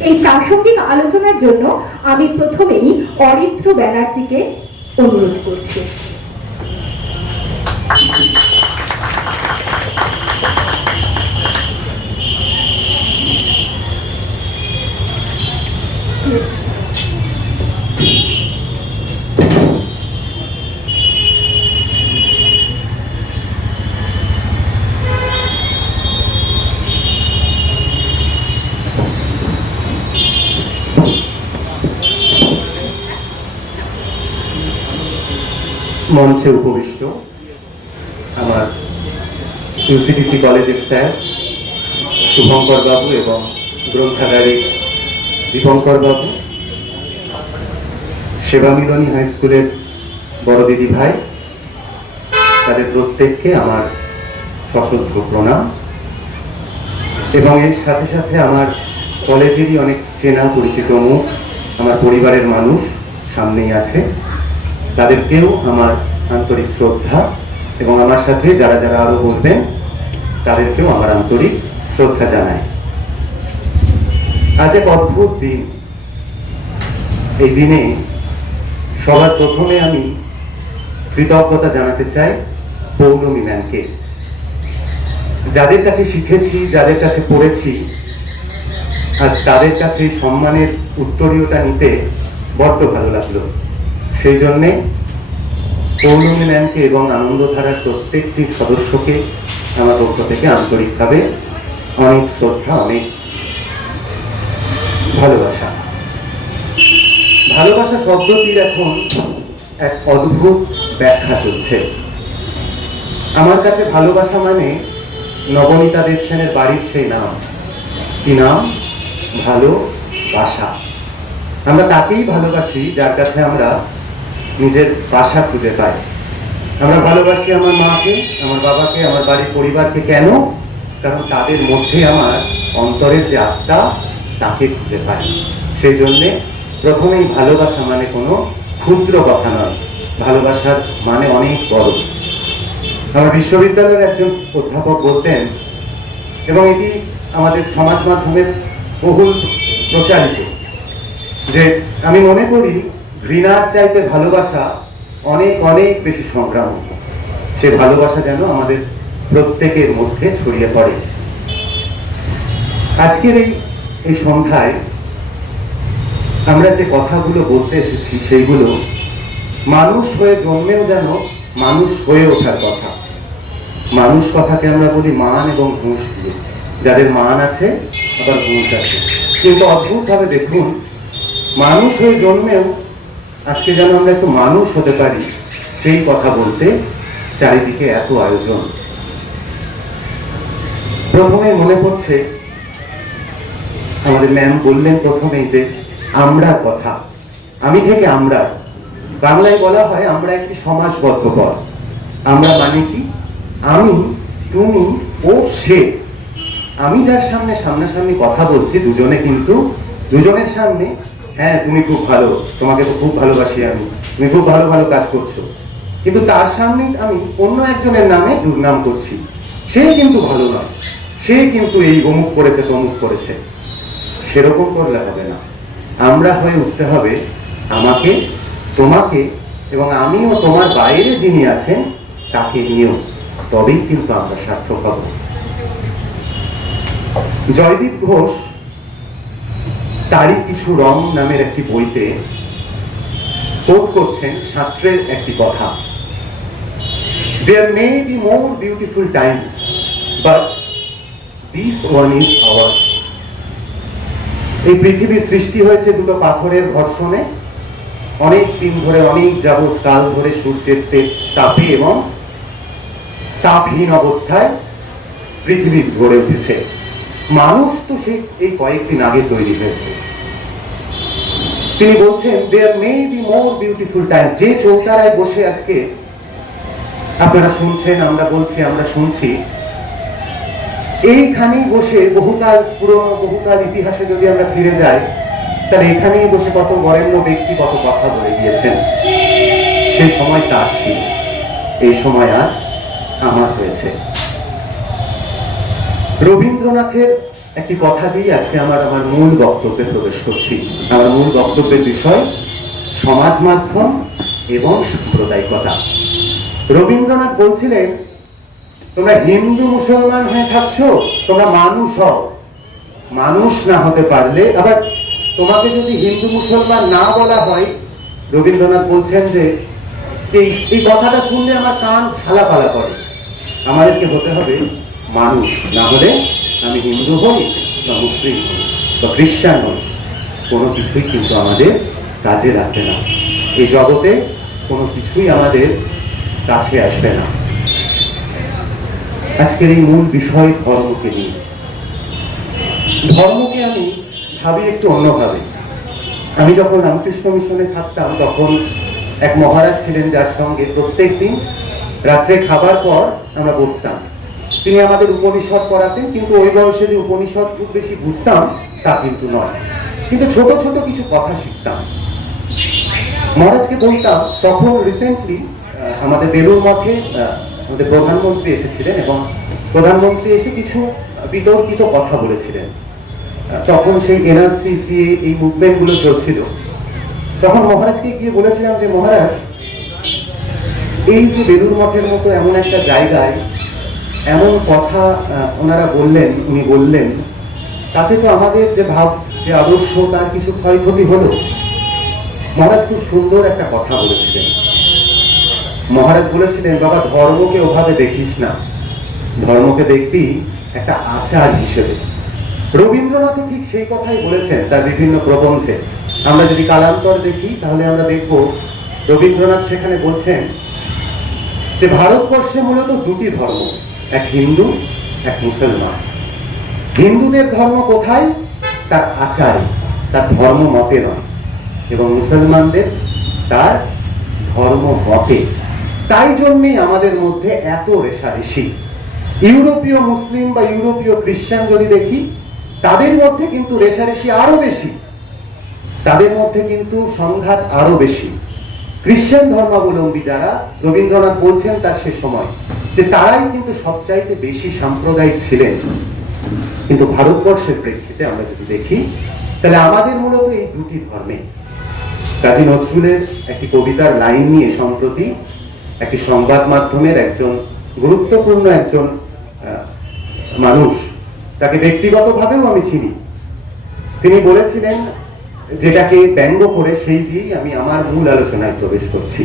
এই প্রাসঙ্গিক আলোচনার জন্য আমি প্রথমেই অরিত্র ব্যানার্জিকে অনুরোধ করছি। মঞ্চে উপবিষ্ট আমার ইউসিটিসি কলেজের স্যার শুভঙ্কর বাবু এবং গ্রন্থাগারিক দীপঙ্কর বাবু সেবামিলনী হাই স্কুলের বড় দিদি ভাই, তাদের প্রত্যেককে আমার সশস্ত্র প্রণাম। এবং এর সাথে সাথে আমার কলেজেরই অনেক চেনা পরিচিত মুখ, আমার পরিবারের মানুষ সামনেই আছে। তাদেরকেও আমার আন্তরিক শ্রদ্ধা এবং আমার সাথে যারা যারা আরও বলবেন তাদেরকেও আমার আন্তরিক শ্রদ্ধা জানাই আজ এক অদ্ভুত দিন। এই দিনে সবার প্রথমে আমি কৃতজ্ঞতা জানাতে চাই পৌলমী ম্যানকে যাদের কাছে শিখেছি, যাদের কাছে পড়েছি, আজ তাদের কাছে সম্মানের উত্তরীয়টা নিতে বড্ড ভালো লাগল। সেই জন্যে পৌর্ণমী ম্যামকে এবং আনন্দধারার প্রত্যেকটি সদস্যকে আমার পক্ষ থেকে আন্তরিকভাবে অনেক শ্রদ্ধা, অনেক ভালোবাসা। ভালোবাসা শব্দটির এখন এক অদ্ভুত ব্যাখ্যা চলছে। আমার কাছে ভালোবাসা মানে নবনীতা দেব দেবসেনের বাড়ির সেই নাম। কি নাম? ভালোবাসা। আমরা তাকেই ভালোবাসি, যার কাছে আমরা নিজের বাসা খুঁজে পাই আমরা ভালোবাসি আমার মাকে, আমার বাবাকে, আমার বাড়ির পরিবারকে কেন? কারণ তাদের মধ্যে আমার অন্তরের যে আত্মা, তাকে খুঁজে পাই সেই জন্যে প্রথমেই ভালোবাসা মানে কোনো ক্ষুদ্র কথা নয়। ভালোবাসার মানে অনেক বড়। আমার বিশ্ববিদ্যালয়ের একজন অধ্যাপক বলতেন, এবং এটি আমাদের সমাজ মাধ্যমের বহুল প্রচারিত, যে আমি মনে করি ঘৃণার চাইতে ভালোবাসা অনেক অনেক বেশি সংগ্রাম। সে ভালোবাসা যেন আমাদের প্রত্যেকের মধ্যে ছড়িয়ে পড়ে। আজকের এই এই সন্ধ্যায় আমরা যে কথাগুলো বলতে এসেছি সেইগুলো মানুষ হয়ে জন্মেও যেন মানুষ হয়ে ওঠার কথা। মানুষ কথাকে আমরা বলি মান এবং হুঁশ দিয়ে। যাদের মান আছে, আবার হুঁশ আছে। কিন্তু অদ্ভুতভাবে দেখুন, মানুষ হয়ে জন্মেও আজকে যেন আমরা একটু মানুষ হতে পারি, সেই কথা বলতে চারিদিকে এত আয়োজন। প্রথমে মনে পড়ছে, আমাদের ম্যাম বললেন প্রথমেই যে আমরা কথা। আমি থেকে আমরা। বাংলায় বলা হয়, আমরা একটি সমাজবদ্ধ পদ আমরা মানে কি? আমি, তুমি ও সে। আমি যার সামনে সামনাসামনি কথা বলছি, দুজনে কিন্তু, দুজনের সামনে হ্যাঁ তুমি খুব ভালো। তোমাকে তো খুব ভালোবাসি আমি। তুমি খুব ভালো ভালো কাজ করছ। কিন্তু তার সামনেই আমি অন্য একজনের নামে দুর্নাম করছি। সে কিন্তু ভালো নয় সে কিন্তু এই অমুক করেছে, তমুক করেছে। সেরকম করলে হবে না। আমরা হয়ে উঠতে হবে আমাকে, তোমাকে এবং আমিও তোমার বাইরে যিনি আছেন, তাকে নিয়েও। তবেই কিন্তু আমরা সার্থক হব। জয়দীপ ঘোষ তারই কিছু রং নামের একটি বইতে কোট করছেন শাস্ত্রের একটি কথা। There may be more beautiful times but this one is ours এই পৃথিবীর সৃষ্টি হয়েছে দুটো পাথরের ঘর্ষণে। অনেক দিন ধরে, অনেক যাবৎ কাল ধরে সূর্যের তাপে এবং তাপহীন অবস্থায় পৃথিবী গড়ে উঠেছে। মানুষ তো সেই এই কয়েকদিন আগে তৈরি হয়েছে। তিনি বলছেন there may be more beautiful times যে চৌতারায় বসে আজকে আপনারা শুনছেন, আমরা বলছি, আমরা শুনছি, এইখানেই বসে বহুকাল পুরনো, বহুকাল ইতিহাসে যদি আমরা ফিরে যাই, তাহলে এখানেই বসে কত বরেণ্য ব্যক্তি কত কথা বলে গিয়েছেন সেই সময় তার ছিল, এই সময় আজ আমার হয়েছে। রবীন্দ্রনাথের একটি কথা দিয়ে আজকে আমার আমার মূল বক্তব্যে প্রবেশ করছি। আমার মূল বক্তব্যের বিষয় সমাজ মাধ্যম এবং সাম্প্রদায়িকতা। রবীন্দ্রনাথ বলছিলেন, তোমরা হিন্দু মুসলমান হয়ে থাকছো, তোমরা মানুষ হও। মানুষ না হতে পারলে আবার তোমাকে যদি হিন্দু মুসলমান না বলা হয়, রবীন্দ্রনাথ বলছেন যে, এই কথাটা শুনলে আমার কান ঝালাপালা করে। আমাদেরকে হতে হবে মানুষ, না হলে আমি হিন্দু হই বা মুসলিম হই, বা খ্রিস্টান হই। কোনো কিছুই কিন্তু আমাদের কাজে লাগবে না। এই জগতে কোনো কিছুই আমাদের কাছে আসবে না। আজকের এই মূল বিষয় ধর্মকে নিয়ে। ধর্মকে আমি ভাবি একটু অন্যভাবে। আমি যখন রামকৃষ্ণ মিশনে থাকতাম, তখন এক মহারাজ ছিলেন যার সঙ্গে প্রত্যেক দিন রাত্রে খাবার পর আমরা বসতাম। তিনি আমাদের উপনিষদ পড়াতেন, কিন্তু ওই বয়সে যে উপনিষদ খুব বেশি বুঝতাম, তা কিন্তু নয়। কিন্তু ছোট ছোট কিছু কথা শিখতাম। মহারাজকে বলতাম, তখন রিসেন্টলি আমাদের বেলুর মঠে আমাদের প্রধানমন্ত্রী এসেছিলেন এবং প্রধানমন্ত্রী এসে কিছু বিতর্কিত কথা বলেছিলেন। তখন সেই এনআরসি সিএ এই মুভমেন্টগুলো চলছিল। তখন মহারাজকে গিয়ে বলেছিলাম যে, মহারাজ, এই যে বেলুর মঠের মতো এমন একটা জায়গায় এমন কথা ওনারা বললেন, উনি বললেন, তাতে তো আমাদের যে ভাব, যে আদর্শ, তার কিছু ক্ষয়ক্ষতি হলো। মহারাজ খুব সুন্দর একটা কথা বলেছিলেন। মহারাজ বলেছিলেন, বাবা, ধর্মকে ওভাবে দেখিস না। ধর্মকে দেখবি একটা আচার হিসেবে। রবীন্দ্রনাথ ঠিক সেই কথাই বলেছেন তার বিভিন্ন প্রবন্ধে। আমরা যদি কালান্তর দেখি, তাহলে আমরা দেখব রবীন্দ্রনাথ সেখানে বলছেন যে, ভারতবর্ষে মূলত দুটি ধর্ম। এক হিন্দু, এক মুসলমান। হিন্দুদের ধর্ম কোথায়? তার আচারে, তার ধর্ম মতে নয়। এবং মুসলমানদের তার ধর্ম মতে। তাই জন্যই আমাদের মধ্যে এত রেশারেশি। ইউরোপীয় মুসলিম বা ইউরোপীয় খ্রিস্টান যদি দেখি, তাদের মধ্যে কিন্তু রেশারেশি আরও বেশি। তাদের মধ্যে কিন্তু সংঘাত আরও বেশি। খ্রিস্টান ধর্মাবলম্বী যারা রবীন্দ্রনাথ বলছেন তার সে সময়। যে তারাই কিন্তু সবচাইতে বেশি সাম্প্রদায়িক ছিলেন। কিন্তু ভারতবর্ষের প্রেক্ষিতে আমরা যদি দেখি, তাহলে আমাদের মূলত এই দুটি ধর্মে। কাজী নজরুলের একটি কবিতার লাইন নিয়ে সম্প্রতি একটি সংবাদ মাধ্যমের একজন গুরুত্বপূর্ণ একজন মানুষ, তাকে ব্যক্তিগতভাবেও আমি চিনি। তিনি বলেছিলেন, যেটাকে ব্যঙ্গ করে সেই দিয়েই আমি আমার মূল আলোচনায় প্রবেশ করছি।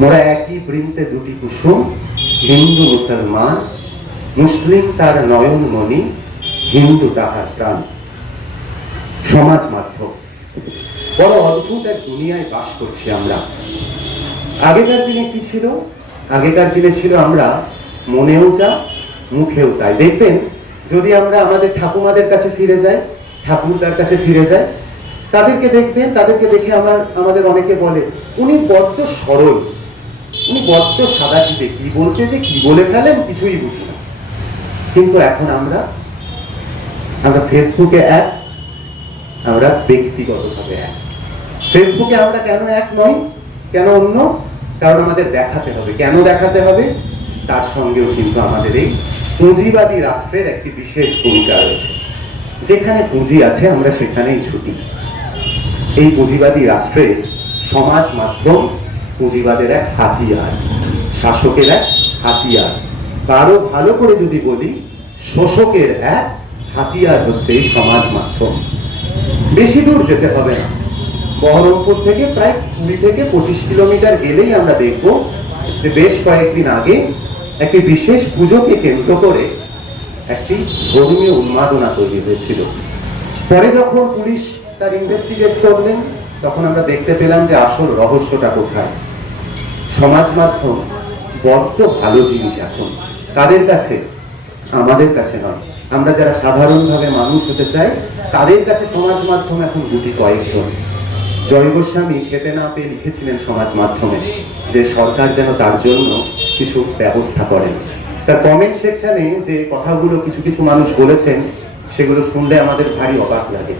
মোরা একই বৃন্তে দুটি কুসুম হিন্দু মুসলমান, মুসলিম তার নয়ন মণি হিন্দু তাহার প্রাণ। সমাজ মাধ্যম। বড় অদ্ভুত এক দুনিয়ায় বাস করছি আমরা। আগেকার দিনে কি ছিল? আগেকার দিনে ছিল আমরা মনেও যা মুখেও তাই। দেখবেন, যদি আমরা আমাদের ঠাকুমাদের কাছে ফিরে যাই, ঠাকুরদার কাছে ফিরে যাই, তাদেরকে দেখবেন, তাদেরকে দেখে আমার আমাদের অনেকে বলে, উনি বড্ড সরল। উনি বড্ড সাদাসিধে কি বলতে যে কি বলে ফেলেন কিছুই বুঝি না। কিন্তু এখন আমরা আমরা ফেসবুকে এক, আমরা ব্যক্তিগতভাবে এক। ফেসবুকে আমরা কেন এক নই? কেন অন্য? কারণ আমাদের দেখাতে হবে। কেন দেখাতে হবে? তার সঙ্গেও কিন্তু আমাদের এই পুঁজিবাদী রাষ্ট্রের একটি বিশেষ ভূমিকা রয়েছে। যেখানে পুঁজি আছে, আমরা সেখানেই ছুটি। এই পুঁজিবাদী রাষ্ট্রের সমাজ মাধ্যম পুঁজিবাদের এক হাতিয়ার, শাসকের এক হাতিয়ার। আরও ভালো করে যদি বলি, শোষকের এক হাতিয়ার হচ্ছে এই সমাজ মাধ্যম। বেশি দূর যেতে হবে না। বহরমপুর থেকে প্রায় কুড়ি থেকে পঁচিশ কিলোমিটার গেলেই আমরা দেখব যে বেশ কয়েকদিন আগে একটি বিশেষ পুজোকে কেন্দ্র করে একটি ধর্মীয় উন্মাদনা তৈরি হয়েছিল। পরে যখন পুলিশ তার ইনভেস্টিগেট করলেন, তখন আমরা দেখতে পেলাম যে আসল রহস্যটা কোথায়। সমাজ মাধ্যম বড্ড ভালো জিনিস এখন। তাদের কাছে? আমাদের কাছে নয়। আমরা যারা সাধারণভাবে মানুষ হতে চাই তাদের কাছে সমাজ মাধ্যম এখন গুটি কয়েকজন? জয় গোস্বামী খেতে না পেয়ে লিখেছিলেন সমাজ মাধ্যমে যে সরকার যেন তার জন্য কিছু ব্যবস্থা করেন। তার কমেন্ট সেকশনে যে কথাগুলো কিছু কিছু মানুষ বলেছেন, সেগুলো শুনলে আমাদের ভারী অবাক লাগে।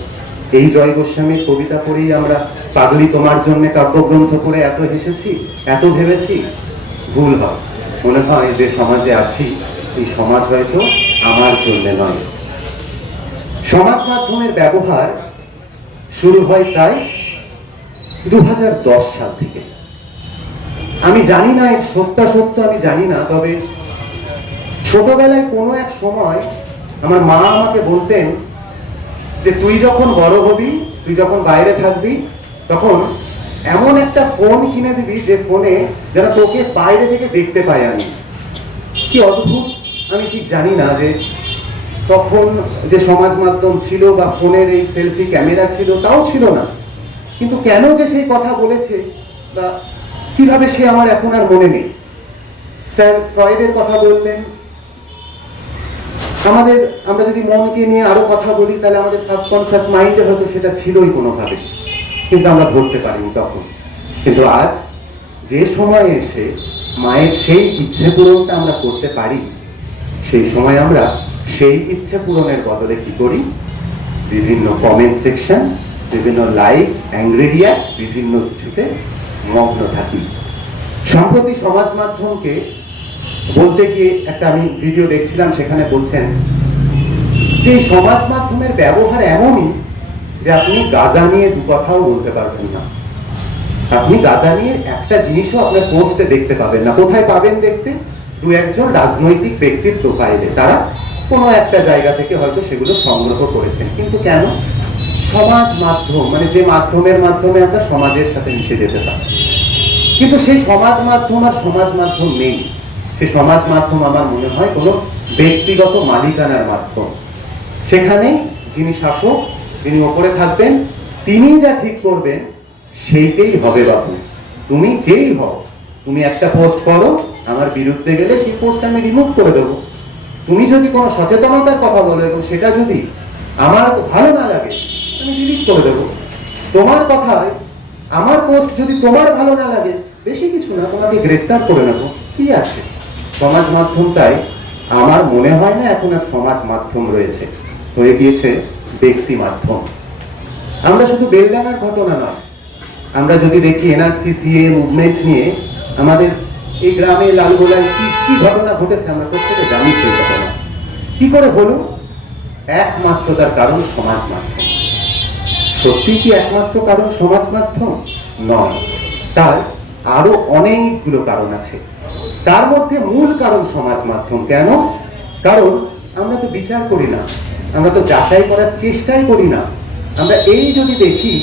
এই জয় গোস্বামীর কবিতা পড়েই আমরা পাগলি তোমার জন্য কাব্যগ্রন্থ পড়ে এত হেসেছি, এত ভেবেছি? ভুল হয়। মনে হয় যে সমাজে আছি, এই সমাজ হয়তো আমার জন্য নয়। সমাজ মাধ্যমের ব্যবহার শুরু হয় প্রায় দু হাজার দশ সাল থেকে। আমি জানি না এর সত্যাসত্য আমি জানি না, তবে ছোটবেলায় কোনো এক সময় আমার মা আমাকে বলতেন যে তুই যখন বড় হবি, তুই যখন বাইরে থাকবি, তখন এমন একটা ফোন কিনে দিবি যে ফোনে যেন তোকে বাইরে থেকে দেখতে পাই আমি। কি অদ্ভুত। আমি ঠিক জানি না যে তখন যে সমাজ মাধ্যম ছিল বা ফোনের এই সেলফি ক্যামেরা ছিল, তাও ছিল না। কিন্তু কেন যে সেই কথা বলেছে বা কীভাবে সে আমার এখন আর মনে নেই। স্যার ফ্রয়েডের কথা বললেন আমাদের, আমরা যদি মনকে নিয়ে আরও কথা বলি, তাহলে আমাদের সাবকনসিয়াস মাইন্ডে হয়তো সেটা ছিলই কোনোভাবে। কিন্তু আমরা ধরতে পারিনি তখন। কিন্তু আজ যে সময় এসে মায়ের সেই ইচ্ছে পূরণটা আমরা করতে পারি, সেই সময় আমরা সেই ইচ্ছে পূরণের বদলে কি করি? বিভিন্ন কমেন্ট সেকশন বিভিন্ন লাইক অ্যাংগ্রেডিয়া বিভিন্ন কিছুতে মগ্ন থাকি। সম্প্রতি সমাজ মাধ্যমকে বলতে গিয়ে একটা আমি ভিডিও দেখছিলাম, সেখানে বলছেন, যে সমাজ মাধ্যমের ব্যবহার এমনই যে আপনি গাজা নিয়ে দু কথাও বলতে পারবেন না। আপনি গাজা নিয়ে একটা জিনিসও আপনার পোস্টে দেখতে পাবেন না। কোথায় পাবেন দেখতে? দু একজন রাজনৈতিক ব্যক্তির প্রোফাইলে তারা কোনো একটা জায়গা থেকে হয়তো সেগুলো সংগ্রহ করেছেন। কিন্তু কেন? সমাজ মাধ্যম মানে যে মাধ্যমের মাধ্যমে আমরা সমাজের সাথে মিশে যেতে পারি। কিন্তু সেই সমাজ মাধ্যম আর সমাজ মাধ্যম নেই। সেই সমাজ মাধ্যম আমার মনে হয় কোনো ব্যক্তিগত মালিকানার মাধ্যম। সেখানে যিনি শাসক, যিনি ওপরে থাকবেন, তিনি যা ঠিক করবেন, সেইটাই হবে বাবু তুমি যেই হও, তুমি একটা পোস্ট করো, আমার বিরুদ্ধে গেলে সেই পোস্ট আমি রিমুভ করে দেবো। তুমি যদি কোনো সচেতনতার কথা বলো এবং সেটা যদি আমার ভালো না লাগে, আমি ডিলিট করে দেবো। তোমার কথায় আমার পোস্ট যদি তোমার ভালো না লাগে, বেশি কিছু না, তোমাকে গ্রেফতার করে নেব। কি আছে? সমাজ মাধ্যমটাই আমার মনে হয় না এখন আর সমাজ মাধ্যম রয়েছে। হয়ে গিয়েছে ব্যক্তি মাধ্যম আমরা শুধু বেলডাঙ্গার ঘটনা নয়, আমরা যদি দেখি এনআরসি সিএ মুভমেন্ট নিয়ে আমাদের এই গ্রামে লালগোলায় কি কি ঘটনা ঘটেছে আমরা প্রত্যেকে জানি সেই ঘটনা। কি করে হলো? একমাত্র তার কারণ সমাজ মাধ্যম সত্যি কি একমাত্র কারণ সমাজ মাধ্যম নয়। তার আরও অনেকগুলো কারণ আছে। তার মধ্যে মূল কারণ সমাজ মাধ্যম। কেন? কারণ আমরা তো বিচার করি না। আমরা তো যাচাই করার চেষ্টাই করি না। আমরা এই যদি দেখি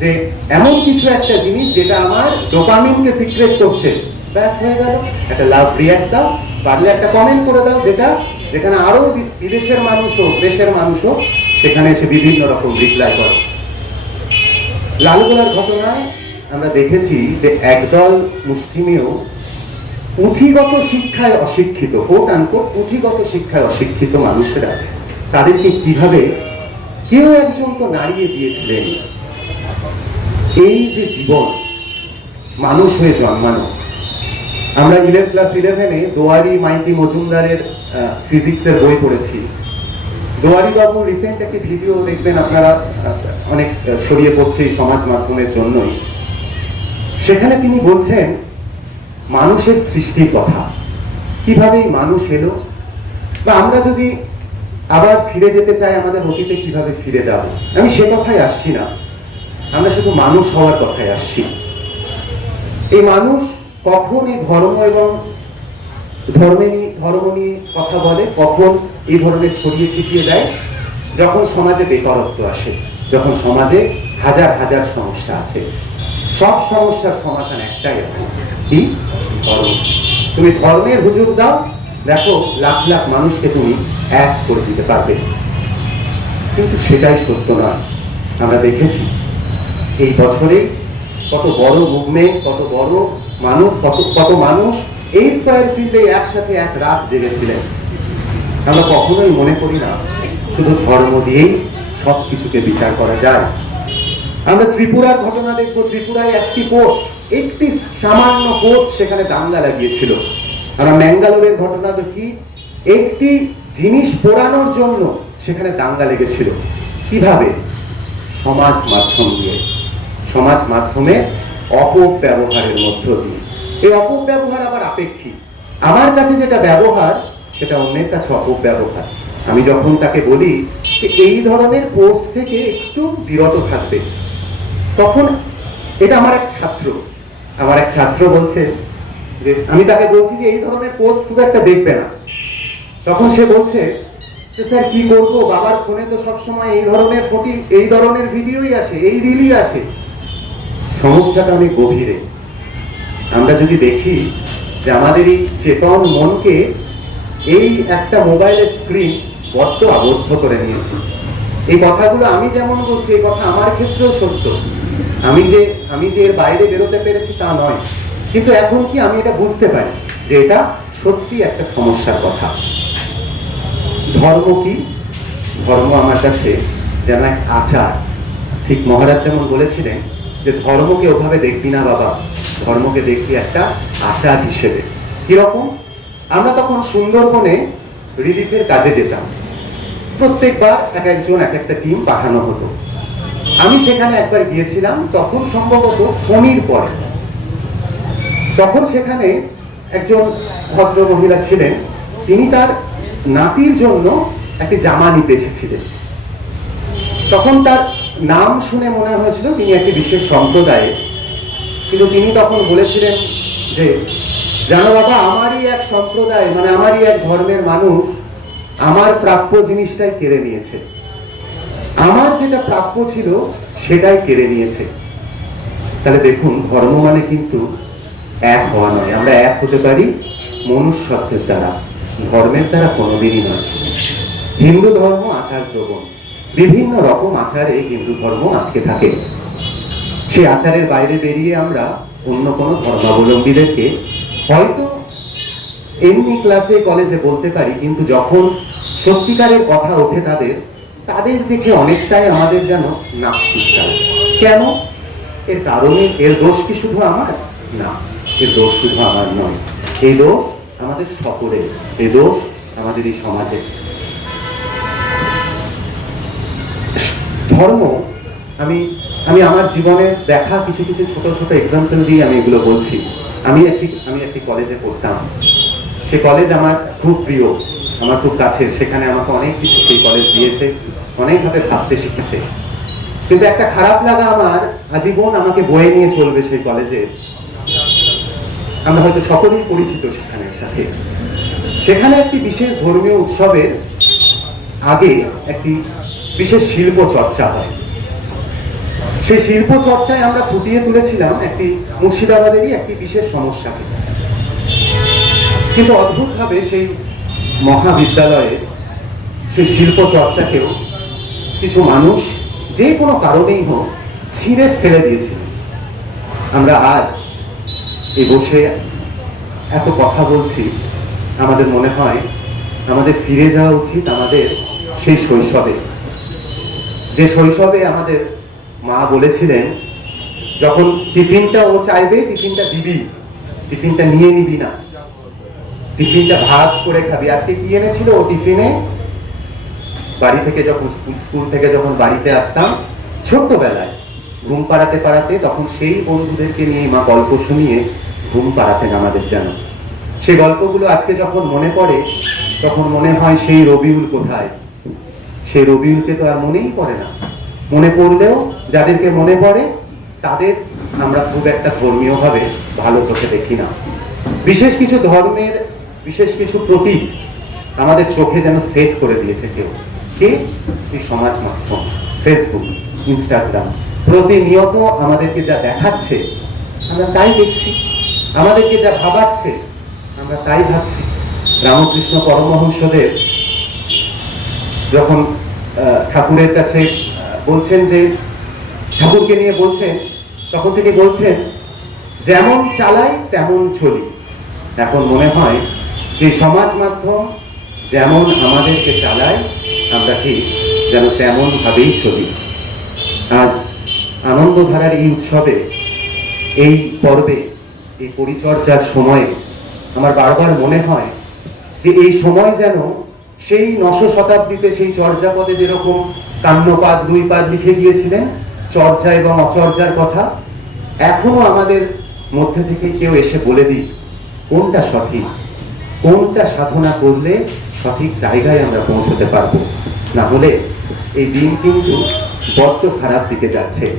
যে এমন কিছু একটা জিনিস যেটা আমার ডোপামিনকে সিক্রেট করছে, ব্যাস হয়ে গেল। একটা লাভ রিয়াক্ট দাও, পারলে একটা কমেন্ট করে দাও যেটা যেখানে আরও বিদেশের মানুষ হোক, দেশের মানুষ হোক, সেখানে এসে বিভিন্ন রকম রিপ্লাই করে। লালগোলার ঘটনায় আমরা দেখেছি যে একদল মুসলিমেও পুঁথিগত শিক্ষায় অশিক্ষিত কোট আনকোট পুঁথিগত শিক্ষায় অশিক্ষিত মানুষেরা, তাদেরকে কীভাবে কেউ একজন তো নাড়িয়ে দিয়েছিলেন? এই যে জীবন, মানুষ হয়ে জন্মানো। আমরা ইলেভেন ক্লাস ইলেভেনে দোয়ারি মাইতি মজুমদারের ফিজিক্সের বই পড়েছি। দোয়ারি বাবু রিসেন্ট একটি ভিডিও দেখবেন আপনারা অনেক ছড়িয়ে পড়ছে এই সমাজ মাধ্যমের জন্যই। সেখানে তিনি বলছেন, মানুষের সৃষ্টির কথা। কীভাবে মানুষ এলো? বা আমরা যদি আবার ফিরে যেতে চাই, আমাদের অতীতে কীভাবে ফিরে যাব? আমি সে কথাই আসছি না। আমরা শুধু মানুষ হওয়ার কথায় আসছি। এই মানুষ কখন এই ধর্ম এবং ধর্মে নিয়ে, ধর্ম নিয়ে কথা বলে? কখন এই ধরনের ছড়িয়ে ছিটিয়ে দেয়? যখন সমাজে বেকারত্ব আসে, যখন সমাজে হাজার হাজার সমস্যা আছে সব সমস্যার সমাধান একটাই কি? ধর্ম। তুমি ধর্মের হুজুর দাও, দেখো লাখ লাখ মানুষকে তুমি এক করে দিতে পারবে। কিন্তু সেটাই সত্য নয়। আমরা দেখেছি, এই বছরে কত বড় মুভমেন্ট কত বড় মানুষ, কত কত মানুষ এই স্কোয়ার ফিল্ডে একসাথে এক রাত জেগেছিলেন। আমরা কখনোই মনে করি না, শুধু ধর্ম দিয়েই সব কিছুকে বিচার করা যায়। আমরা ত্রিপুরার ঘটনা দেখব, ত্রিপুরায় একটি পোস্ট একটি সামান্য পোস্ট সেখানে দাঙ্গা লাগিয়েছিল। আমরা ম্যাঙ্গালোরের ঘটনা দেখি, একটি জিনিস পোড়ানোর জন্য সেখানে দাঙ্গা লেগেছিল। কীভাবে? সমাজ মাধ্যম দিয়ে। সমাজ মাধ্যমে অপব্যবহারের মধ্য দিয়ে। এই অপব্যবহার আবার আপেক্ষিক। আমার কাছে যেটা ব্যবহার, সেটা অন্যের কাছে অপব্যবহার। আমি যখন তাকে বলি যে এই ধরনের পোস্ট থেকে একটু বিরত থাকবে তখন এটা আমার এক ছাত্র। আমার এক ছাত্র বলছে যে, আমি তাকে বলছি যে, এই ধরনের পোস্ট খুব একটা দেখবে না। তখন সে বলছে যে, স্যার, কি করব? বাবার ফোনে তো সবসময় এই ধরনের ফটি, এই ধরনের ভিডিওই আসে, এই রিলই আসে। সমস্যাটা অনেক গভীরে। আমরা যদি দেখি যে, আমাদের এই চেতন মনকে এই একটা মোবাইলের স্ক্রিন বড্ড আবদ্ধ করে নিয়েছে। এই কথাগুলো আমি যেমন বলছি, এই কথা আমার ক্ষেত্রেও সত্য। আমি যে আমি যে এর বাইরে বেরোতে পেরেছি তা নয়। কিন্তু এখন কি আমি এটা বুঝতে পারি যে এটা সত্যি একটা সমস্যার কথা? ধর্ম কি? ধর্ম আমার কাছে যেন এক আচার। ঠিক মহারাজ যেমন বলেছিলেন যে ধর্মকে ওভাবে দেখবি না বাবা, ধর্মকে দেখবি একটা আচার হিসেবে। কীরকম? আমরা তখন সুন্দরবনে রিলিফের কাজে যেতাম। প্রত্যেকবার এক একজন এক একটা টিম পাঠানো হতো। আমি সেখানে একবার গিয়েছিলাম, তখন সম্ভবত ফণির পরে। তখন সেখানে একজন ভদ্র মহিলা ছিলেন, তিনি তার নাতির জন্য একটি জামা নিতে এসেছিলেন। তখন তার নাম শুনে মনে হয়েছিল তিনি একটি বিশেষ সম্প্রদায়ে কিন্তু তিনি তখন বলেছিলেন যে, জানো বাবা, আমারই এক সম্প্রদায় মানে আমারই এক ধর্মের মানুষ আমার প্রাপ্য জিনিসটাই কেড়ে নিয়েছে। আমার যেটা প্রাপ্য ছিল, সেটাই কেড়ে নিয়েছে। তাহলে দেখুন, ধর্ম মানে কিন্তু এক হওয়া নয়। আমরা এক হতে পারি মনুষ্যত্বের দ্বারা। ধর্মের দ্বারা কোনোদিনই নয়। হিন্দু ধর্ম আচার প্রবণ বিভিন্ন রকম আচারে হিন্দু ধর্ম আটকে থাকে। সেই আচারের বাইরে বেরিয়ে আমরা অন্য কোনো ধর্মাবলম্বীদেরকে হয়তো এমনি ক্লাসে কলেজে বলতে পারি, কিন্তু যখন সত্যিকারের কথা ওঠে তাদের তাদের দেখে অনেকটাই আমাদের যেন শিক্ষায় কেন? এর কারণে এর দোষ কি শুধু আমার? না, এর দোষ শুধু আমার নয়। এই দোষ আমাদের সকলের, এই দোষ আমাদের এই সমাজে ধর্ম, আমি আমি আমার জীবনের দেখা কিছু কিছু ছোট ছোট এক্সাম্পল দিয়ে আমি এগুলো বলছি। আমি একটি আমি একটি কলেজে পড়তাম। সে কলেজ আমার খুব প্রিয়, আমার খুব কাছের। সেখানে আমাকে অনেক কিছু সেই কলেজ দিয়েছে অনেকভাবে ভাবতে শিখেছে। কিন্তু একটা খারাপ লাগা আমার, আজীবন আমাকে বয়ে নিয়ে চলবে সেই কলেজে আমরা হয়তো সকলেই পরিচিত সেখানের সাথে। সেখানে একটি বিশেষ ধর্মীয় উৎসবের আগে একটি বিশেষ শিল্প চর্চা হয়। সেই শিল্প চর্চায় আমরা ফুটিয়ে তুলেছিলাম একটি মুর্শিদাবাদেরই একটি বিশেষ সমস্যাকে। কিন্তু অদ্ভুতভাবে সেই মহাবিদ্যালয়ে, সেই শিল্প চর্চাকেও কিছু মানুষ যে কোনো কারণেই হোক ছিঁড়ে ফেলে দিয়েছিল। আমরা আজ এই বসে এত কথা বলছি, আমাদের মনে হয় আমাদের ফিরে যাওয়া উচিত আমাদের সেই শৈশবে। যে শৈশবে আমাদের মা বলেছিলেন, যখন টিফিনটা ও চাইবে, টিফিনটা দিবি, টিফিনটা নিয়ে নিবি না। টিফিনটা ভাগ করে খাবি। আজকে কি এনেছিল ও টিফিনে? বাড়ি থেকে যখন স্কুল থেকে যখন বাড়িতে আসতাম, ছোট্টবেলায় ঘুম পাড়াতে পাড়াতে তখন সেই বন্ধুদেরকে নিয়ে মা গল্প শুনিয়ে ঘুম পাড়াতেন আমাদের যেন। সেই গল্পগুলো আজকে যখন মনে পড়ে, তখন মনে হয় সেই রবিউল কোথায়? সেই রবিউলকে তো আর মনেই পড়ে না। মনে পড়লেও যাদেরকে মনে পড়ে, তাদের আমরা খুব একটা ধর্মীয়ভাবে ভালো চোখে দেখি না। বিশেষ কিছু ধর্মের বিশেষ কিছু প্রতীক আমাদের চোখে যেন সেট করে দিয়েছে কেউ। কে? এই সমাজ মাধ্যম ফেসবুক ইনস্টাগ্রাম প্রতিনিয়ত আমাদেরকে যা দেখাচ্ছে, আমরা তাই দেখছি। আমাদেরকে যা ভাবাচ্ছে, আমরা তাই ভাবছি। রামকৃষ্ণ পরমহংসদেব যখন ঠাকুরের কাছে বলছেন যে, ঠাকুরকে নিয়ে বলছেন, তখন তিনি বলছেন, যেমন চালাই, তেমন চলি। এখন মনে হয় যে সমাজ মাধ্যম যেমন আমাদেরকে চালায়, আমরা ঠিক যেন তেমন ভাবেই চলি। আজ আনন্দধারার এই উৎসবে, এই পর্বে, এই পরিচর্যার সময়ে আমার বারবার মনে হয় যে এই সময় যেন সেই নশ শতাব্দীতে সেই চর্যাপদে যেরকম কান্নপাদ দুই পাদ লিখে গিয়েছিলেন, চর্যা এবং অচর্যার কথা, এখনও আমাদের মধ্যে থেকে কেউ এসে বলে দিই, কোনটা সঠিক? কোনটা সাধনা করলে সঠিক জায়গায় আমরা পৌঁছতে পারব? না হলে এই দিন কিন্তু বড্ড খারাপ দিকে যাচ্ছে।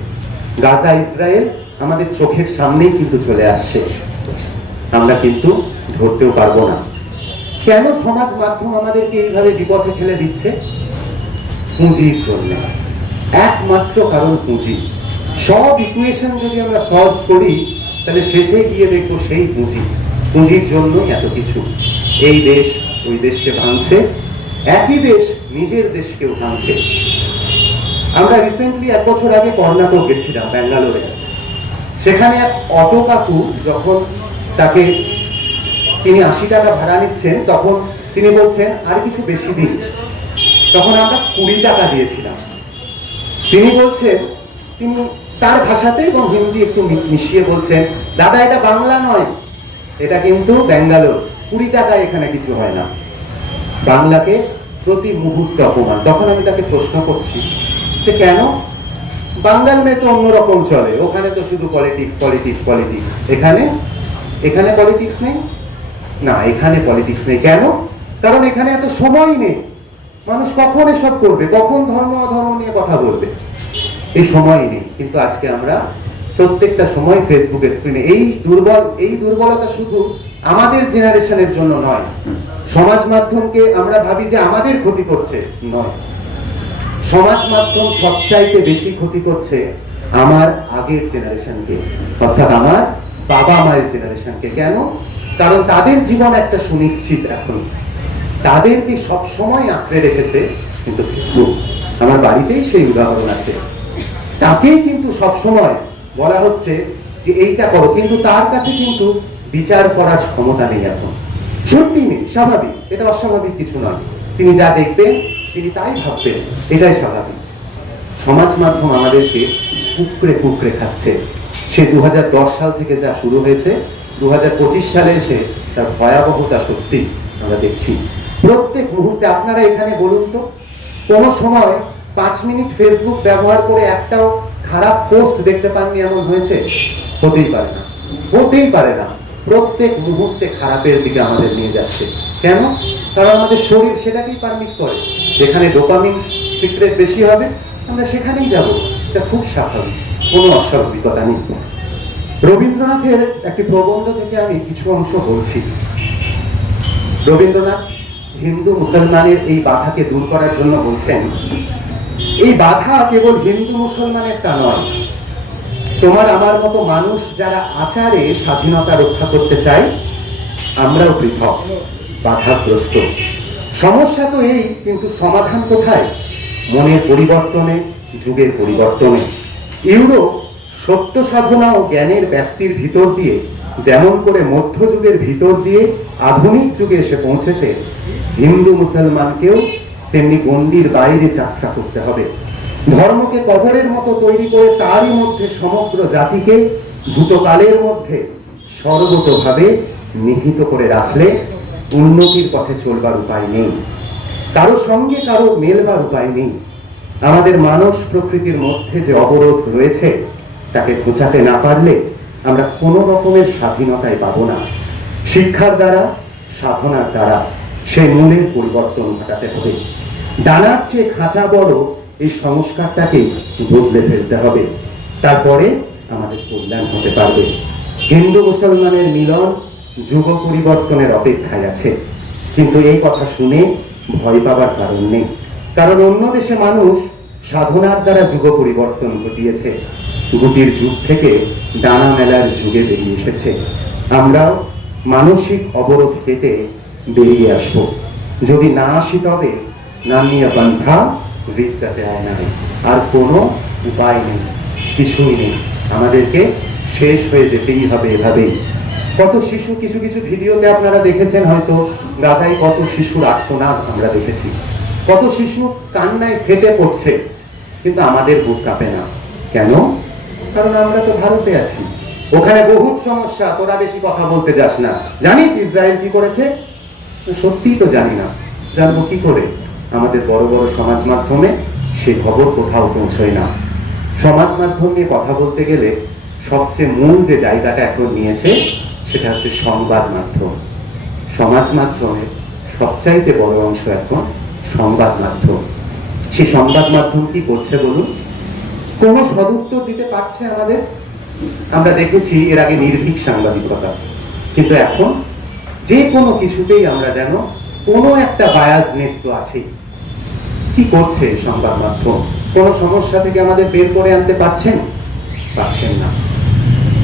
গাজা, ইসরায়েল আমাদের চোখের সামনেই কিন্তু চলে আসছে। আমরা কিন্তু ধরতেও পারব না। কেন সমাজ মাধ্যম আমাদেরকে এইভাবে বিপদে ফেলে দিচ্ছে? পুঁজির জন্য। একমাত্র কারণ পুঁজি। সব ইকুয়েশন যদি আমরা সলভ করি, তাহলে শেষে গিয়ে দেখব সেই পুঁজি। পুঁজির জন্য এত কিছু। এই দেশ ওই দেশকে ভাঙছে, একই দেশ নিজের দেশকেও ভাঙছে। আমরা রিসেন্টলি এক বছর আগে কর্ণাটক গেছিলাম, ব্যাঙ্গালোরে। সেখানে এক অটো কাকু যখন তাকে তিনি আশি টাকা ভাড়া নিচ্ছেন, তখন তিনি বলছেন, আর কিছু বেশি দিন। তখন আমরা কুড়ি টাকা দিয়েছিলাম। তিনি বলছেন, তিনি তার ভাষাতে এবং হিন্দি একটু মিশিয়ে বলছেন, দাদা, এটা বাংলা নয়, এটা কিন্তু ব্যাঙ্গালোর। কুড়ি টাকা এখানে কিছু হয় না। বাংলাকে প্রতি মুহূর্তে অপমান। তখন আমি তাকে প্রশ্ন করছি যে কেন? বাঙ্গাল মে তো অন্যরকম চলে। ওখানে তো শুধু পলিটিক্স পলিটিক্স পলিটিক্স এখানে? এখানে পলিটিক্স নেই? না, এখানে পলিটিক্স নেই। কেন? কারণ এখানে এত সময় নেই। মানুষ কখন এসব করবে? কখন ধর্ম, অধর্ম নিয়ে কথা বলবে? এই সময় নেই। কিন্তু আজকে আমরা প্রত্যেকটা সময় ফেসবুক স্ক্রিনে এই দুর্বল, এই দুর্বলতা শুধু আমাদের জেনারেশনের জন্য নয়। সমাজ মাধ্যমকে আমরা ভাবি যে আমাদের ক্ষতি করছে। নয়। সমাজ মাধ্যম সবচাইতে বেশি ক্ষতি করছে আমার আগের জেনারেশনকে, অর্থাৎ আমার বাবা মায়ের জেনারেশনকে। কেন? কারণ তাদের জীবন একটা সুনিশ্চিত এখন। তাদেরকে সব সময় আঁকড়ে রেখেছে কিন্তু ফেসবুক আমার বাড়িতেই সেই উদাহরণ আছে। তাকেই কিন্তু সব সময় বলা হচ্ছে যে এইটা করো। কিন্তু তার কাছে কিন্তু বিচার করার ক্ষমতা নেই এখন। সত্যি নেই, স্বাভাবিক। এটা অস্বাভাবিক কিছু নয় তিনি যা দেখবেন, তিনি তাই ভাববেন। এটাই স্বাভাবিক। সমাজ মাধ্যম আমাদেরকে কুকড়ে কুকড়ে খাচ্ছে। সে দু সাল থেকে যা শুরু হয়েছে দু সালে এসে তার ভয়াবহতা সত্যি আমরা দেখছি। প্রত্যেক মুহূর্তে আপনারা এখানে বলুন তো, কোন সময় পাঁচ মিনিট ফেসবুক ব্যবহার করে একটাও খারাপ পোস্ট দেখতে পাননি এমন হয়েছে? হতেই পারে না। হতেই পারে না। প্রত্যেক মুহূর্তে খারাপের দিকে আমাদের নিয়ে যাচ্ছে। কেন? কারণ আমাদের শরীর সেটাকেই পারমিট করে। যেখানে ডোপামিন সিক্রেট বেশি হবে, আমরা সেখানেই যাব। এটা খুব স্বাভাবিক। কোনো অস্বাভাবিকতা নেই। রবীন্দ্রনাথের একটি প্রবন্ধ থেকে আমি কিছু অংশ বলছি। রবীন্দ্রনাথ হিন্দু মুসলমানের এই বাধাকে দূর করার জন্য বলছেন, এই বাধা কেবল হিন্দু মুসলমানের তা নয়। তোমার আমার মতো মানুষ যারা আচারে স্বাধীনতা রক্ষা করতে চায়, আমরাও পৃথক, বাধাগ্রস্ত। সমস্যা তো এই, কিন্তু সমাধান কোথায়? মনের পরিবর্তনে, যুগের পরিবর্তনে। ইউরোপ সত্য সাধনা ও জ্ঞানের ব্যক্তির ভিতর দিয়ে, যেমন করে মধ্যযুগের ভিতর দিয়ে আধুনিক যুগে এসে পৌঁছেছে, হিন্দু মুসলমানকেও তেমনি গণ্ডির বাইরে যাত্রা করতে হবে। ধর্মকে কবরের মতো তৈরি করে তারই মধ্যে সমগ্র জাতিকে ভূতকালের মধ্যে সর্বতভাবে নিহিত করে রাখলে উন্নতির পথে চলবার উপায় নেই। কারও সঙ্গে কারও মেলবার উপায় নেই। আমাদের মানস প্রকৃতির মধ্যে যে অবরোধ রয়েছে, তাকে ঘোচাতে না পারলে আমরা কোনো রকমের স্বাধীনতায় পাবো না। শিক্ষার দ্বারা, সাধনার দ্বারা সেই মূলের পরিবর্তন ঘটাতে হবে। ডানার চেয়ে খাঁচা বড় এই সংস্কারটাকে বদলে ফেলতে হবে। তারপরে আমাদের কল্যাণ হতে পারবে। হিন্দু মুসলমানের মিলন যুগ পরিবর্তনের অপেক্ষায় আছে। কিন্তু এই কথা শুনে ভয় পাবার কারণ নেই। কারণ অন্য দেশে মানুষ সাধনার দ্বারা যুগ পরিবর্তন ঘটিয়েছে। গুটির যুগ থেকে ডানা মেলার যুগে বেরিয়ে এসেছে। আমরাও মানসিক অবরোধ পেতে বেরিয়ে আসব। যদি না আসি তবে নামিয়া পন্থা বিদ্যাতে আয় নাই। আর কোনো উপায় নেই, কিছুই নেই। আমাদেরকে শেষ হয়ে যেতেই হবে এভাবেই। কত শিশু, কিছু কিছু ভিডিওতে আপনারা দেখেছেন হয়তো গাজায় কত শিশুর আত্মনাদ আমরা দেখেছি। কত শিশু কান্নায় ফেটে পড়ছে, কিন্তু আমাদের বুক কাঁপে না। কেন? কারণ আমরা তো ভারতে আছি। ওখানে বহুত সমস্যা, তোরা বেশি কথা বলতে যাস না। জানিস ইসরায়েল কি করেছে? সত্যিই তো জানি না। জানব কি করে? আমাদের বড় বড় সমাজ মাধ্যমে সে খবর কোথাও পৌঁছয় না। সমাজ মাধ্যম নিয়ে কথা বলতে গেলে সবচেয়ে মূল যে জায়গাটা এখন নিয়েছে, সেটা হচ্ছে সংবাদ মাধ্যম। সমাজ মাধ্যমে সবচাইতে বড় অংশ এখন সংবাদ মাধ্যম। সেই সংবাদ মাধ্যম কি করছে বলুন? কোনো সদুত্তর দিতে পারছে আমাদের? আমরা দেখেছি এর আগে নির্ভীক সাংবাদিকতা। কিন্তু এখন যে কোনো কিছুতেই আমরা যেন কোনো একটা বায়াজনেস তো আছেই। কি করছে সংবাদ মাধ্যম? কোন সমস্যা থেকে আমাদের বের করে আনতে পাচ্ছেন পাচ্ছেন না।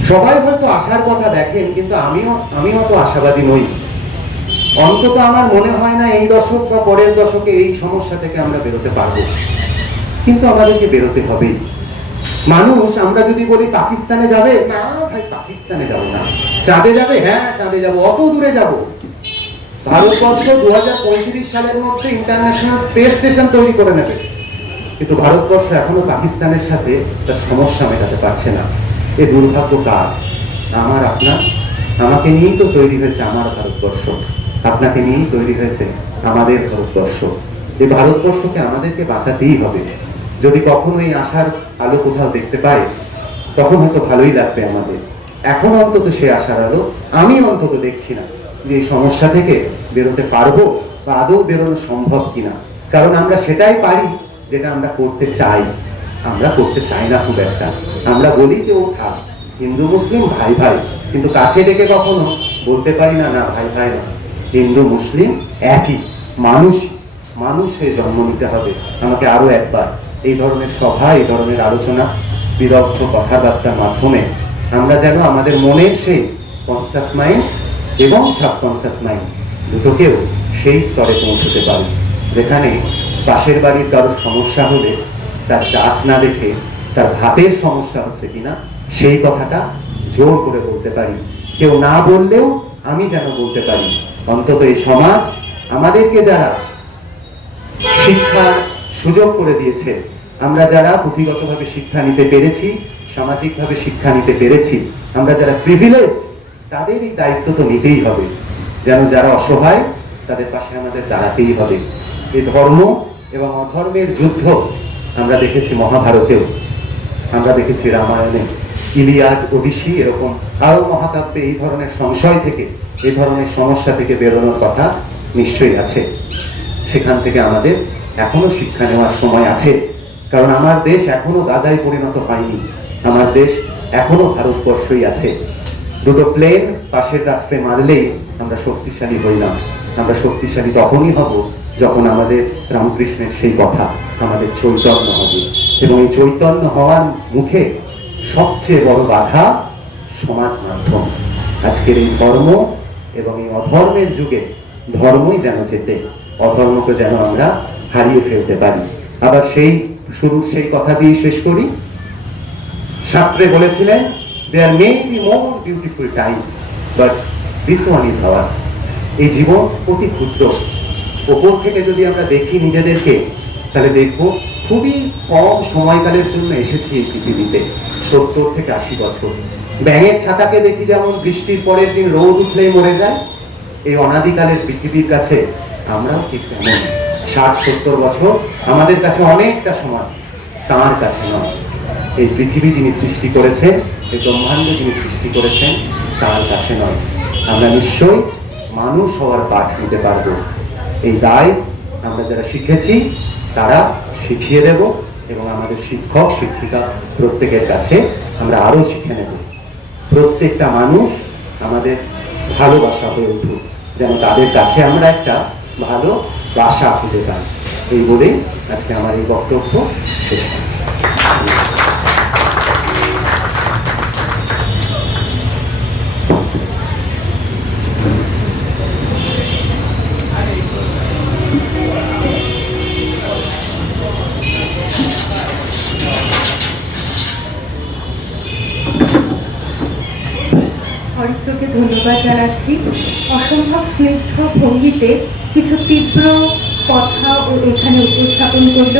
সবাই হয়তো আশার কথা দেখেন, কিন্তু আমিও আমিও তো আশাবাদী নই। অন্তত আমার মনে হয় না এই দশক বা পরের দশকে এই সমস্যা থেকে আমরা বেরোতে পারব। কিন্তু আমাদেরকে বেরোতে হবে। মানুষ, আমরা যদি বলি পাকিস্তানে যাবে, না ভাই, পাকিস্তানে যাব না। চাঁদে যাবে? হ্যাঁ চাঁদে যাব। অত দূরে যাব। ভারতবর্ষ দু সালের মধ্যে ইন্টারন্যাশনাল স্পেস স্টেশন তৈরি করে নেবে। কিন্তু ভারতবর্ষ এখনও পাকিস্তানের সাথে তার সমস্যা মেটাতে পারছে না। এ দুর্ভাগ্য কার আমার আপনার, আমাকে নিয়েই তো তৈরি হয়েছে আমার ভারতবর্ষ। আপনাকে নিয়েই তৈরি হয়েছে আমাদের ভারতবর্ষ। এই ভারতবর্ষকে আমাদেরকে বাঁচাতেই হবে। যদি কখনো এই আশার আলো কোথাও দেখতে পাই তখন হয়তো ভালোই লাগবে আমাদের। এখন অন্তত সে আশার আলো আমি অন্তত দেখছি না। যে সমস্যা থেকে বেরোতে পারব বা আদৌ বেরোনো সম্ভব কিনা। কারণ আমরা সেটাই পারি যেটা আমরা করতে চাই। আমরা করতে চাই না খুব একটা। আমরা বলি যে ও থাক। হিন্দু, মুসলিম, ভাই ভাই। কিন্তু কাছে ডেকে কখনো বলতে পারি না না, ভাই ভাই না। হিন্দু, মুসলিম একই। মানুষ মানুষ হয়ে জন্ম নিতে হবে। আমাকে আরও একবার এই ধরনের সভা, এই ধরনের আলোচনা বিদগ্ধ কথাবার্তার মাধ্যমে আমরা যেন আমাদের মনের সেই কনসাস মাইন্ড এবং সাবকনসাস মাইন্ড দুটোকেও সেই স্তরে পৌঁছতে পারি, যেখানে পাশের বাড়ির কারোর সমস্যা হলে তার জাত না দেখে তার ভাতের সমস্যা হচ্ছে কিনা, সেই কথাটা জোর করে বলতে পারি। কেউ না বললেও আমি যেন বলতে পারি, অন্তত এই সমাজ আমাদেরকে যারা শিক্ষার সুযোগ করে দিয়েছে, আমরা যারা পুঁথিগতভাবে শিক্ষা নিতে পেরেছি, সামাজিকভাবে শিক্ষা নিতে পেরেছি, আমরা যারা প্রিভিলেজ তাদের এই দায়িত্ব তো নিতেই হবে। যেন যারা অসহায়, তাদের পাশে আমাদের দাঁড়াতেই হবে। এ ধর্ম এবং অধর্মের যুদ্ধ আমরা দেখেছি মহাভারতেও। আমরা দেখেছি রামায়ণে। ইলিয়াড ওডিসি এরকম আরও মহাকাব্যে এই ধরনের সংশয় থেকে, এই ধরনের সমস্যা থেকে বেরোনোর কথা নিশ্চয়ই আছে। সেখান থেকে আমাদের এখনও শিক্ষা নেওয়ার সময় আছে। কারণ আমার দেশ এখনও গাজায় পরিণত হয়নি। আমার দেশ এখনও ভারতবর্ষই আছে। দুটো প্লেন পাশের রাষ্ট্রে মারলেই আমরা শক্তিশালী হই না আমরা শক্তিশালী তখনই হব যখন আমাদের রামকৃষ্ণের সেই কথা আমাদের চৈতন্য হবে। এবং এই চৈতন্য হওয়ার মুখে সবচেয়ে বড় বাধা সমাজ মাধ্যম। আজকের এই ধর্ম এবং এই অধর্মের যুগে ধর্মই যেন যেতে অধর্মকে যেন আমরা হারিয়ে ফেলতে পারি। আবার সেই শুরুর সেই কথা দিয়ে শেষ করি। শাস্ত্রে বলেছিলেন there may be more beautiful times but this one is ours এই জীবন অতি ক্ষুদ্র। ওপর থেকে যদি আমরা দেখি নিজেদেরকে, তাহলে দেখব খুবই কম সময়কালের জন্য এসেছি এই পৃথিবীতে, সত্তর থেকে আশি বছর। ব্যাঙের ছাতাকে দেখি যেমন বৃষ্টির পরের দিন রোদ উঠলেই মরে যায়, এই অনাদিকালের পৃথিবীর কাছে আমরাও ঠিক তেমন। ষাট, সত্তর বছর আমাদের কাছে অনেকটা সময়, তাঁর কাছে নয়। এই পৃথিবী যিনি সৃষ্টি করেছেন এই ব্রহ্মাণ্ড যিনি সৃষ্টি করেছেন, তার কাছে নয়। আমরা নিশ্চয়ই মানুষ হওয়ার পাঠ নিতে পারব। এই দায় আমরা যারা শিখেছি, তারা শিখিয়ে দেব এবং আমাদের শিক্ষক, শিক্ষিকা প্রত্যেকের কাছে আমরা আরও শিখে নেব। প্রত্যেকটা মানুষ আমাদের ভালোবাসা হয়ে উঠুক, যেন তাদের কাছে আমরা একটা ভালো বাসা খুঁজে পাই। এই বলেই আজকে আমার এই বক্তব্য শেষ করছি। ধন্যবাদ জানাচ্ছি অসম্ভব স্নিগ্ধ ভঙ্গিতে কিছু তীব্র কথা ও এখানে উপস্থাপন করল।